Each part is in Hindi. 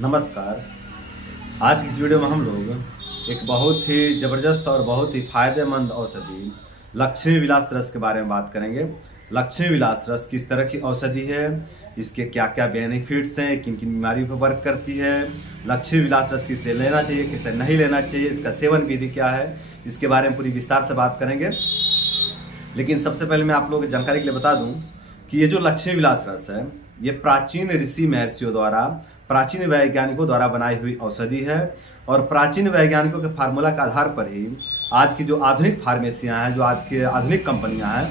नमस्कार। आज की इस वीडियो में हम लोग एक बहुत ही ज़बरदस्त और बहुत ही फायदेमंद औषधि लक्ष्मी विलास रस के बारे में बात करेंगे। लक्ष्मी विलास रस किस तरह की औषधि है, इसके क्या क्या बेनिफिट्स हैं, किन किन बीमारियों पर वर्क करती है, लक्ष्मी विलास रस किसे लेना चाहिए किसे नहीं लेना चाहिए, इसका सेवन विधि क्या है, इसके बारे में पूरी विस्तार से बात करेंगे। लेकिन सबसे पहले मैं आप लोगों की जानकारी के लिए बता दूं कि ये जो लक्ष्मी विलास रस है ये प्राचीन ऋषि महर्षियों द्वारा, प्राचीन वैज्ञानिकों द्वारा बनाई हुई औषधि है और प्राचीन वैज्ञानिकों के फार्मूला के आधार पर ही आज की जो आधुनिक फार्मेसियां हैं, जो आज की आधुनिक कंपनियां हैं,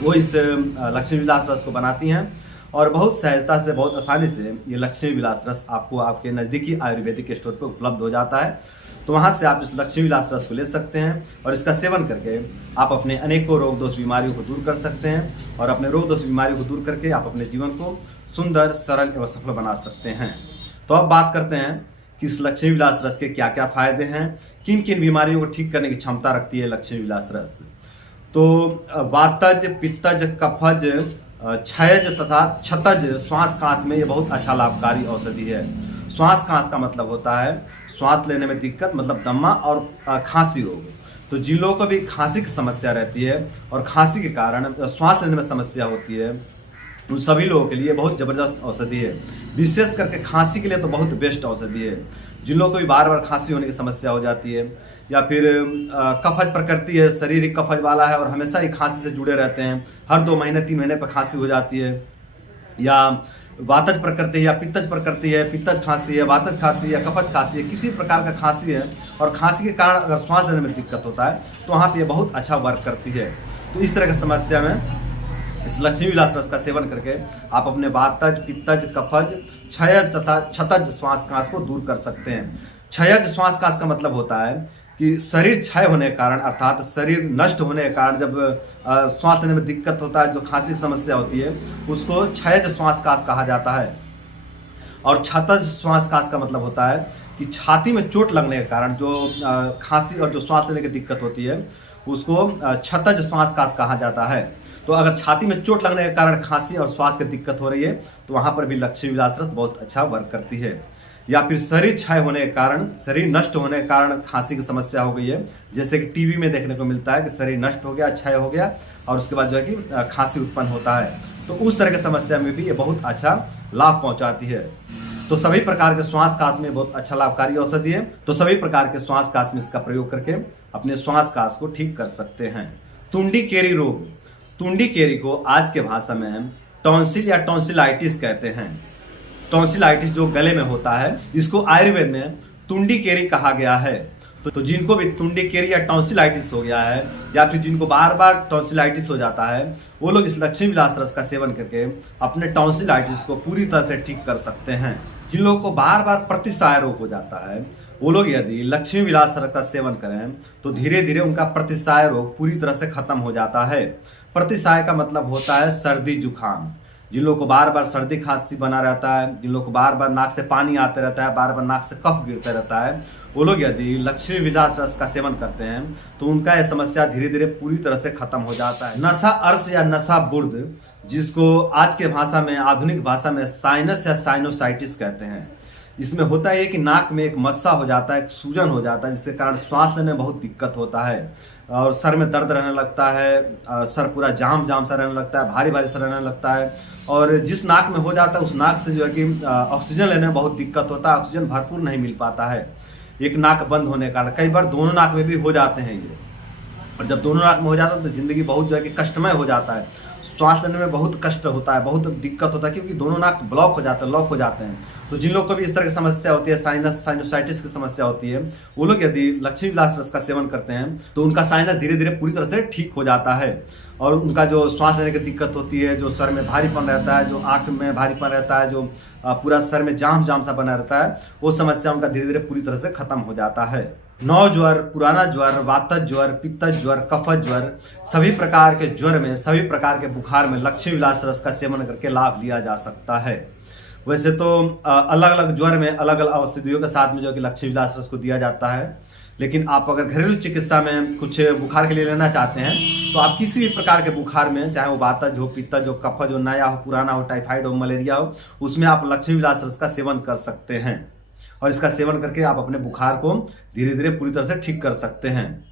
वो इस लक्ष्मी विलास रस को बनाती हैं और बहुत सहजता से, बहुत आसानी से ये लक्ष्मी विलास रस आपको आपके नज़दीकी आयुर्वेदिक स्टोर पर उपलब्ध हो जाता है। तो वहाँ से आप इस लक्ष्मी विलास रस को ले सकते हैं और इसका सेवन करके आप अपने अनेकों रोग दोष बीमारियों को दूर कर सकते हैं और अपने रोग दोष बीमारियों को दूर करके आप अपने जीवन को सुंदर, सरल एवं सफल बना सकते हैं। तो अब बात करते हैं कि इस लक्ष्मी विलास रस के क्या क्या फायदे हैं, किन किन बीमारियों को ठीक करने की क्षमता रखती है लक्ष्मी विलास रस। तो वातज, पित्तज, कफज, क्षयज तथा क्षतज श्वास कांस में ये बहुत अच्छा लाभकारी औषधि है। श्वास कांस का मतलब होता है श्वास लेने में दिक्कत, मतलब दमा और खांसी रोग। तो जिन लोगों को भी खांसी की समस्या रहती है और खांसी के कारण श्वास लेने में समस्या होती है, उन सभी लोगों के लिए बहुत ज़बरदस्त औषधि है। विशेष करके खांसी के लिए तो बहुत बेस्ट औषधि है। जिन लोगों को भी बार बार खांसी होने की समस्या हो जाती है या फिर कफज प्रकृति है, शारीरिक कफज वाला है और हमेशा ही खांसी से जुड़े रहते हैं, हर 2 महीने 3 महीने पर खांसी हो जाती है, या वातज प्रकृति है या पित्तज प्रकृति है, पित्तज खांसी है, वातज खांसी है या कफज खांसी है, किसी प्रकार का खांसी है और खांसी के कारण अगर श्वास लेने में दिक्कत होता है तो वहाँ पे ये बहुत अच्छा वर्क करती है। तो इस तरह की समस्या में इस लक्ष्मी विलास रस का सेवन करके आप अपने वातज, पित्तज, कफज, क्षयज तथा क्षतज श्वास कांस को दूर कर सकते हैं। क्षयज श्वास कांस का मतलब होता है कि शरीर क्षय होने के कारण, अर्थात शरीर नष्ट होने के कारण जब श्वास लेने में दिक्कत होता है, जो खांसी की समस्या होती है, उसको क्षयज श्वास कांस कहा जाता है। और क्षतज श्वास कांस का मतलब होता है कि छाती में चोट लगने के कारण जो खांसी और जो श्वास लेने की दिक्कत होती है उसको क्षतज श्वास कांस कहा जाता है। तो अगर छाती में चोट लगने के कारण खांसी और श्वास की दिक्कत हो रही है तो वहाँ पर भी लक्ष्मी विलास रस बहुत अच्छा वर्क करती है। या फिर शरीर क्षय होने के कारण, शरीर नष्ट होने के कारण खांसी की समस्या हो गई है, जैसे कि टीबी में देखने को मिलता है कि शरीर नष्ट हो गया, क्षय हो गया और उसके बाद जो है कि खांसी उत्पन्न होता है, तो उस तरह की समस्या में भी ये बहुत अच्छा लाभ पहुंचाती है। तो सभी प्रकार के श्वास कांस में बहुत अच्छा लाभकारी औषधि है। तो सभी प्रकार के श्वास कांस में इसका प्रयोग करके अपने श्वास कांस को ठीक कर सकते हैं। तुंडी केरी रोग, तुंडी केरी को आज के भाषा में टॉन्सिल या टॉन्सिलाइटिस कहते हैं। टॉन्सिलाइटिस जो गले में होता है, इसको आयुर्वेद में तुंडी केरी कहा गया है। तो जिनको भी तुंडी केरी या टॉन्सिलाइटिस हो गया है या फिर जिनको बार बार टॉन्सिलाइटिस हो जाता है, वो लोग इस लक्ष्मी विलास रस का सेवन करके अपने टॉन्सिलाइटिस को पूरी तरह से ठीक कर सकते हैं। जिन लोगों को बार बार प्रतिसाय रोग हो जाता है, वो लोग यदि लक्ष्मी विलास रस का सेवन करें तो धीरे धीरे उनका प्रतिसाय रोग पूरी तरह से खत्म हो जाता है। प्रतिसाय का मतलब होता है सर्दी जुकाम। जिन लोगों को बार बार सर्दी खांसी बना रहता है, जिन लोगों को बार बार नाक से पानी आते रहता है, बार बार नाक से कफ गिरते रहता है, वो लोग यदि लक्ष्मी विलास रस का सेवन करते हैं तो उनका यह समस्या धीरे धीरे पूरी तरह से खत्म हो जाता है। नशा अर्श या नशा बुर्द, जिसको आज के भाषा में, आधुनिक भाषा में साइनस या साइनोसाइटिस कहते हैं, इसमें होता है कि नाक में एक मस्सा हो जाता है, एक सूजन हो जाता है, जिसके कारण श्वास लेने में बहुत दिक्कत होता है और सर में दर्द रहने लगता है, सर पूरा जाम जाम सा रहने लगता है, भारी भारी सा रहने लगता है और जिस नाक में हो जाता है उस नाक से जो है कि ऑक्सीजन लेने में बहुत दिक्कत होता है, ऑक्सीजन भरपूर नहीं मिल पाता है। एक नाक बंद होने के कारण, कई बार दोनों नाक में भी हो जाते हैं ये, और जब दोनों नाक में हो जाता है तो जिंदगी बहुत जो है कि कष्टमय हो जाता है, श्वास लेने में बहुत कष्ट होता है, बहुत दिक्कत होता है, क्योंकि दोनों नाक ब्लॉक हो जाते हैं, लॉक हो जाते हैं। तो जिन लोग को भी इस तरह की समस्या होती है, साइनस साइनोसाइटिस की समस्या होती है, वो लोग यदि लक्ष्मी विलास रस का सेवन करते हैं तो उनका साइनस धीरे धीरे पूरी तरह से ठीक हो जाता है और उनका जो श्वास लेने की दिक्कत होती है, जो सर में भारीपन रहता है, जो आंख में भारीपन रहता है, जो पूरा सर में जाम जाम सा बना रहता है, वो समस्या उनका धीरे धीरे पूरी तरह से खत्म हो जाता है। नौ ज्वर, पुराना ज्वर, वातज ज्वर, पित्तज ज्वर, कफज ज्वर, सभी प्रकार के ज्वर में, सभी प्रकार के बुखार में लक्ष्मी विलास रस का सेवन करके लाभ लिया जा सकता है। वैसे तो अलग अलग ज्वर में अलग अलग औषधियों के साथ में जो कि लक्ष्मी विलास रस को दिया जाता है, लेकिन आप अगर घरेलू चिकित्सा में कुछ बुखार के लिए लेना चाहते हैं तो आप किसी भी प्रकार के बुखार में, चाहे वो वातज हो, पित्तज हो, कफज हो, नया हो, पुराना हो, टाइफाइड हो, मलेरिया हो, उसमें आप लक्ष्मी विलास रस का सेवन कर सकते हैं। और इसका सेवन करके आप अपने बुखार को धीरे धीरे पूरी तरह से ठीक कर सकते हैं।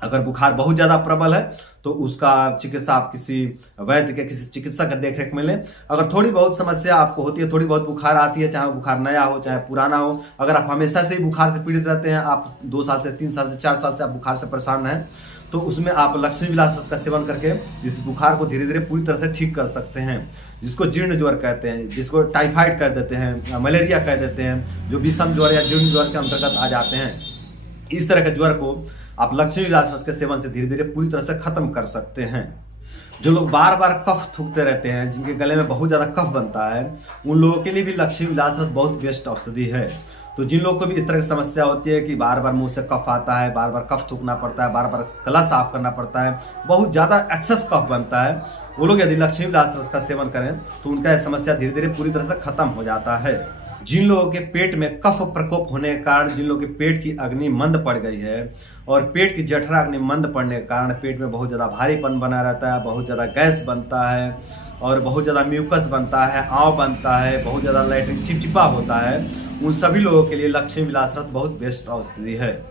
अगर बुखार बहुत ज़्यादा प्रबल है तो उसका चिकित्सा आप किसी वैद्य के, किसी चिकित्सक के देखरेख में लें। अगर थोड़ी बहुत समस्या आपको होती है, थोड़ी बहुत बुखार आती है, चाहे बुखार नया हो चाहे पुराना हो, अगर आप हमेशा से ही बुखार से पीड़ित रहते हैं, आप 2 साल से 3 साल से 4 साल से आप बुखार से परेशान हैं, तो उसमें आप लक्ष्मी विलास रस का सेवन करके इस बुखार को धीरे धीरे पूरी तरह से ठीक कर सकते हैं। जिसको जीर्ण ज्वर कहते हैं, जिसको टाइफाइड कह देते हैं, मलेरिया कह देते हैं, जो विषम ज्वर या जीर्ण ज्वर के अंतर्गत आ जाते हैं, इस तरह के ज्वर को आप लक्ष्मी विलास रस के सेवन से धीरे धीरे पूरी तरह से खत्म कर सकते हैं। जो लोग बार बार कफ थूकते रहते हैं, जिनके गले में बहुत ज्यादा कफ बनता है, उन लोगों के लिए भी लक्ष्मी विलास रस बहुत बेस्ट औषधि है। तो जिन लोगों को भी इस तरह की समस्या होती है कि बार बार मुंह से कफ आता है, बार बार कफ थूकना पड़ता है, बार बार गला साफ करना पड़ता है, बहुत ज्यादा एक्सेस कफ बनता है, वो लोग यदि लक्ष्मी विलास रस का सेवन करें तो उनका यह समस्या धीरे धीरे पूरी तरह से खत्म हो जाता है। जिन लोगों के पेट में कफ प्रकोप होने के कारण, जिन लोगों के पेट की अग्नि मंद पड़ गई है और पेट की जठरा अग्नि मंद पड़ने के कारण पेट में बहुत ज़्यादा भारीपन बना रहता है, बहुत ज़्यादा गैस बनता है और बहुत ज़्यादा म्यूकस बनता है, आंव बनता है, बहुत ज़्यादा लैट्रिन चिपचिपा होता है, उन सभी लोगों के लिए लक्ष्मी विलास रस बहुत बेस्ट औषधि है।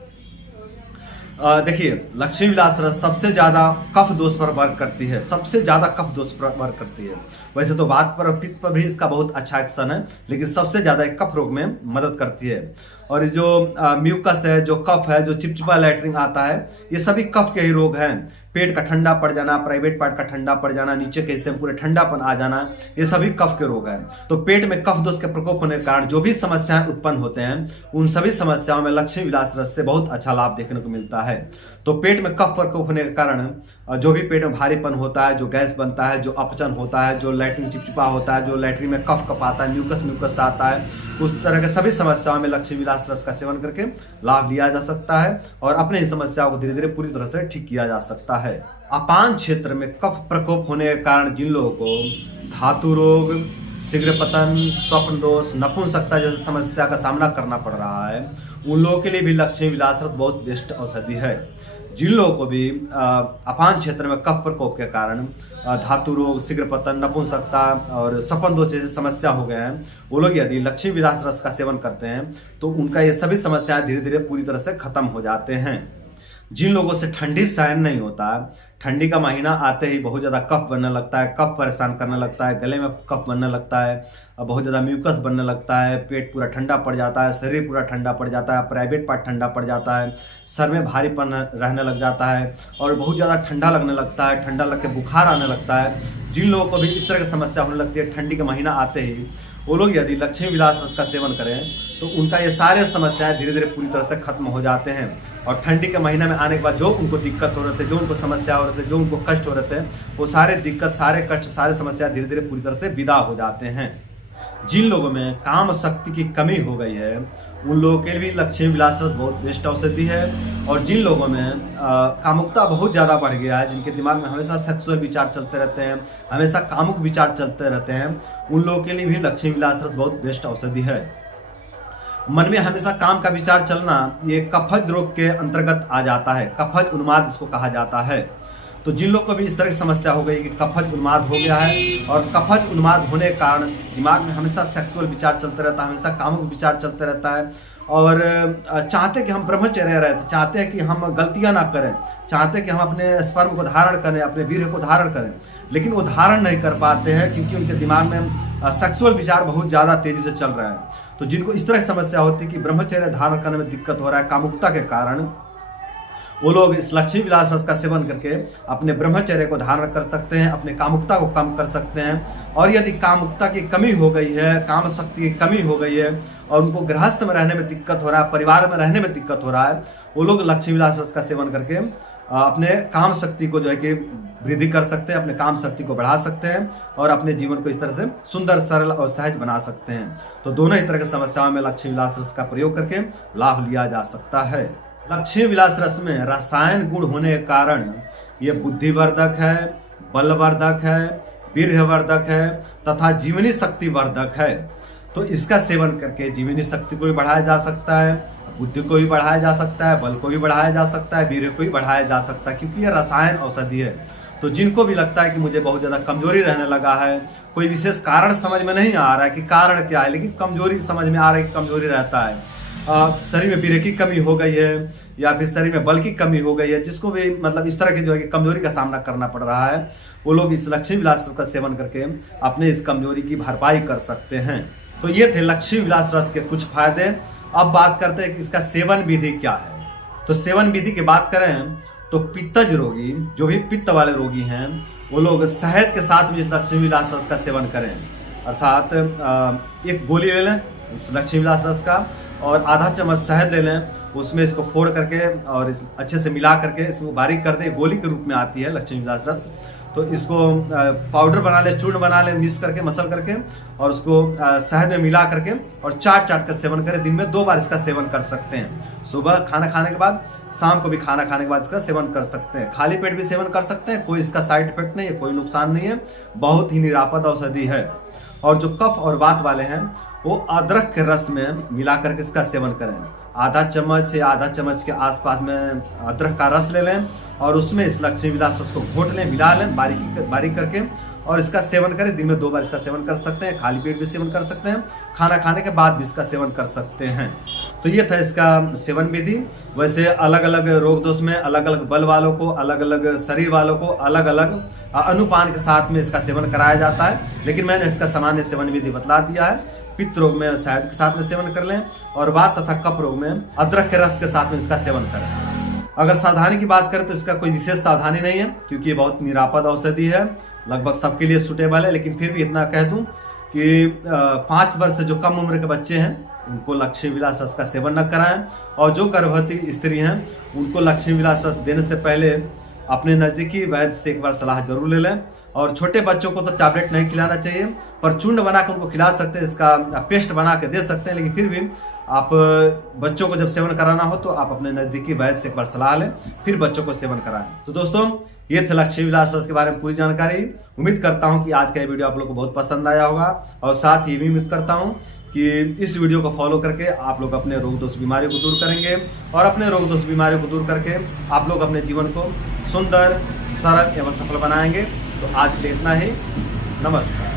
देखिए, लक्ष्मी विलास रस सबसे ज्यादा कफ दोष पर वर्क करती है, सबसे ज्यादा कफ दोष पर वर्क करती है। वैसे तो वात पर, पित्त पर भी इसका बहुत अच्छा एक्शन है, लेकिन सबसे ज्यादा कफ रोग में मदद करती है। और जो म्यूकस है, जो कफ है, जो चिपचिपा लैट्रिन आता है, ये सभी कफ के ही रोग हैं। पेट का ठंडा पड़ जाना, प्राइवेट पार्ट का ठंडा पड़ जाना, नीचे के हिस्से में पूरे ठंडापन आ जाना, ये सभी कफ के रोग हैं। तो पेट में कफ दोष के प्रकोप होने के कारण जो भी समस्याएं उत्पन्न होते हैं, उन सभी समस्याओं में लक्ष्मी विलास रस से बहुत अच्छा लाभ देखने को मिलता है। तो पेट में कफ प्रकोप होने के कारण जो भी पेट में भारीपन होता है, जो गैस बनता है, जो अपचन होता है, जो लैट्रिन चिपचिपा होता है, जो लैट्रिन में कफ कपाता है, म्यूकस आता है, उस तरह के सभी समस्याओं में लक्ष्मी विलास रस का सेवन करके लाभ लिया जा सकता है और अपने ही समस्याओं को धीरे धीरे पूरी तरह से ठीक किया जा सकता है। अपान क्षेत्र में कफ प्रकोप होने के कारण जिन लोगों को धातु रोग, शीघ्र पतन, स्वप्न दोष, नपुंसकता जैसी समस्या का सामना करना पड़ रहा है, उन लोगों के लिए भी लक्ष्मी विलास रस बहुत बेस्ट औषधि है। जिन लोगों को भी अपान क्षेत्र में कफ प्रकोप के कारण धातु रोग, शीघ्र पतन, नपुंसकता और स्वप्न दोष जैसी समस्या हो गए हैं, वो लोग यदि लक्ष्मी विलास रस का सेवन करते हैं तो उनका ये सभी समस्याएं धीरे धीरे पूरी तरह से खत्म हो जाते हैं। जिन लोगों से ठंडी सहन नहीं होता, ठंडी का महीना आते ही बहुत ज़्यादा कफ बनने लगता है, कफ परेशान करने लगता है, गले में कफ बनने लगता है, बहुत ज़्यादा म्यूकस बनने लगता है, पेट पूरा ठंडा पड़ जाता है, शरीर पूरा ठंडा पड़ जाता है, प्राइवेट पार्ट ठंडा पड़ जाता है, सर में भारीपन रहने लग जाता है और बहुत ज़्यादा ठंडा लगने लगता है, ठंडा लग के बुखार आने लगता है। जिन लोगों को भी इस तरह की समस्या होने लगती है ठंडी का महीना आते ही, वो लोग यदि लक्ष्मी विलास रस का सेवन करें तो उनका ये सारे समस्याएं धीरे धीरे पूरी तरह से खत्म हो जाते हैं और ठंडी के महीने में आने के बाद जो उनको दिक्कत हो रहे थे, जो उनको समस्या हो रहे थे, जो उनको कष्ट हो रहे थे, वो सारे दिक्कत, सारे कष्ट, सारे समस्या धीरे धीरे पूरी तरह से विदा हो जाते हैं। जिन लोगों में काम शक्ति की कमी हो गई है, उन लोगों के लिए भी लक्ष्मी विलास रस बहुत बेस्ट औषधि है। और जिन लोगों में कामुकता बहुत ज़्यादा बढ़ गया है, जिनके दिमाग में हमेशा सेक्सुअल विचार चलते रहते हैं, हमेशा कामुक विचार चलते रहते हैं, उन लोगों के लिए भी लक्ष्मी विलास रस बहुत बेस्ट औषधि है। मन में हमेशा काम का विचार चलना, ये कफज रोग के अंतर्गत आ जाता है, कफज उन्माद इसको कहा जाता है। तो जिन लोग को भी इस तरह की समस्या हो गई कि कफज उन्माद हो गया है और कफज उन्माद होने के कारण दिमाग में हमेशा सेक्सुअल विचार चलते रहता है, हमेशा कामुक विचार चलते रहता है और चाहते कि हम ब्रह्मचर्य रहे, चाहते हैं कि हम गलतियां ना करें, चाहते हैं कि हम अपने स्पर्म को धारण करें, अपने वीर्य को धारण करें, लेकिन वो धारण नहीं कर पाते हैं क्योंकि उनके दिमाग में सेक्सुअल विचार बहुत ज़्यादा तेजी से चल रहे हैं। तो जिनको इस तरह की समस्या होती है कि ब्रह्मचर्य धारण करने में दिक्कत हो रहा है कामुकता के कारण, वो लोग इस लक्ष्मी विलास रस का सेवन करके अपने ब्रह्मचर्य को धारण कर सकते हैं, अपने कामुकता को कम कर सकते हैं। और यदि कामुकता की कमी हो गई है, काम शक्ति की कमी हो गई है और उनको गृहस्थ में रहने में दिक्कत हो रहा है, परिवार में रहने में दिक्कत हो रहा है, वो लोग लक्ष्मी विलास रस का सेवन करके अपने काम शक्ति को जो है कि वृद्धि कर सकते हैं, अपने काम शक्ति को बढ़ा सकते हैं और अपने जीवन को इस तरह से सुंदर, सरल और सहज बना सकते हैं। तो दोनों ही तरह की समस्याओं में लक्ष्मी विलास रस का प्रयोग करके लाभ लिया जा सकता है। लक्ष्मी विलास रस में रसायन गुण होने के कारण ये बुद्धिवर्धक है, बलवर्धक है, वीर्यवर्धक है तथा जीवनी शक्ति वर्धक है। तो इसका सेवन करके जीवनी शक्ति को भी बढ़ाया जा सकता है, बुद्धि को भी बढ़ाया जा सकता है, बल को भी बढ़ाया जा सकता है, वीर्य को भी बढ़ाया जा सकता है, क्योंकि यह रसायन औषधि है। तो जिनको भी लगता है कि मुझे बहुत ज़्यादा कमजोरी रहने लगा है, कोई विशेष कारण समझ में नहीं आ रहा है कि कारण क्या है, लेकिन कमजोरी समझ में आ रहा है कि कमजोरी रहता है, शरीर में वीर्य की कमी हो गई है या फिर शरीर में बल की कमी हो गई है, जिसको भी मतलब इस तरह की जो है कि कमजोरी का सामना करना पड़ रहा है, वो लोग इस लक्ष्मी विलास रस का सेवन करके अपने इस कमजोरी की भरपाई कर सकते हैं। तो ये थे लक्ष्मी विलास रस के कुछ फायदे। अब बात करते हैं कि इसका सेवन विधि क्या है। तो सेवन विधि की बात करें तो पित्तज रोगी, जो भी पित्त वाले रोगी हैं, वो लोग शहद के साथ भी इस लक्ष्मी विलास रस का सेवन करें। अर्थात एक गोली ले लें इस लक्ष्मी विलास रस का और आधा चम्मच शहद ले लें, उसमें इसको फोड़ करके और अच्छे से मिला करके इसको बारीक कर दें। गोली के रूप में आती है लक्ष्मी विलास रस, तो इसको पाउडर बना ले, चूर्ण बना ले, मिक्स करके मसल करके और उसको शहद में मिला करके और चाट कर सेवन करें। दिन में 2 बार इसका सेवन कर सकते हैं, सुबह खाना खाने के बाद, शाम को भी खाना खाने के बाद इसका सेवन कर सकते हैं। खाली पेट भी सेवन कर सकते हैं, कोई इसका साइड इफेक्ट नहीं है, कोई नुकसान नहीं है, बहुत ही निरापद औषधि है। और जो कफ और वात वाले हैं वो अदरक के रस में मिला करके इसका सेवन करें। आधा चम्मच या आधा चम्मच के आसपास में अदरक का रस ले लें और उसमें इस लक्ष्मी विलास रस को घोट लें, मिला लें बारीक करके और इसका सेवन करें। दिन में 2 बार इसका सेवन कर सकते हैं, खाली पेट भी सेवन कर सकते हैं, खाना खाने के बाद भी इसका सेवन कर सकते हैं। तो ये था इसका सेवन विधि। वैसे अलग अलग रोग दोष में अलग अलग बल वालों को, अलग अलग शरीर वालों को अलग अलग अनुपान के साथ में इसका सेवन कराया जाता है, लेकिन मैंने इसका सामान्य सेवन विधि बतला दिया है। पित्त रोग में शहद के साथ में सेवन कर लें और वात तथा कफ रोग में अदरक के रस के साथ में इसका सेवन करें। अगर सावधानी की बात करें तो इसका कोई विशेष सावधानी नहीं है, क्योंकि ये बहुत निरापद औषधि है, लगभग सबके लिए सुटेबल है। लेकिन फिर भी इतना कह दूं कि 5 वर्ष से जो कम उम्र के बच्चे हैं उनको लक्ष्मी विलास रस का सेवन न कराएं, और जो गर्भवती स्त्री हैं उनको लक्ष्मी विलास रस देने से पहले अपने नज़दीकी वैद्य से एक बार सलाह जरूर ले लें। और छोटे बच्चों को तो टैबलेट नहीं खिलाना चाहिए, पर चूर्ण बना कर उनको खिला सकते हैं, इसका पेस्ट बना के दे सकते हैं। लेकिन फिर भी आप बच्चों को जब सेवन कराना हो तो आप अपने नज़दीकी वैद्य से एक बार सलाह लें, फिर बच्चों को सेवन कराएं। तो दोस्तों, ये थे लक्ष्मी विलास रस के बारे में पूरी जानकारी। उम्मीद करता हूँ कि आज का ये वीडियो आप लोग को बहुत पसंद आया होगा, और साथ ही भी उम्मीद करता हूँ कि इस वीडियो को फॉलो करके आप लोग अपने रोग दोष बीमारियों को दूर करेंगे, और अपने रोग दोष बीमारियों को दूर करके आप लोग अपने जीवन को सुंदर, सरल एवं सफल बनाएंगे। तो आज के लिए इतना ही। नमस्कार।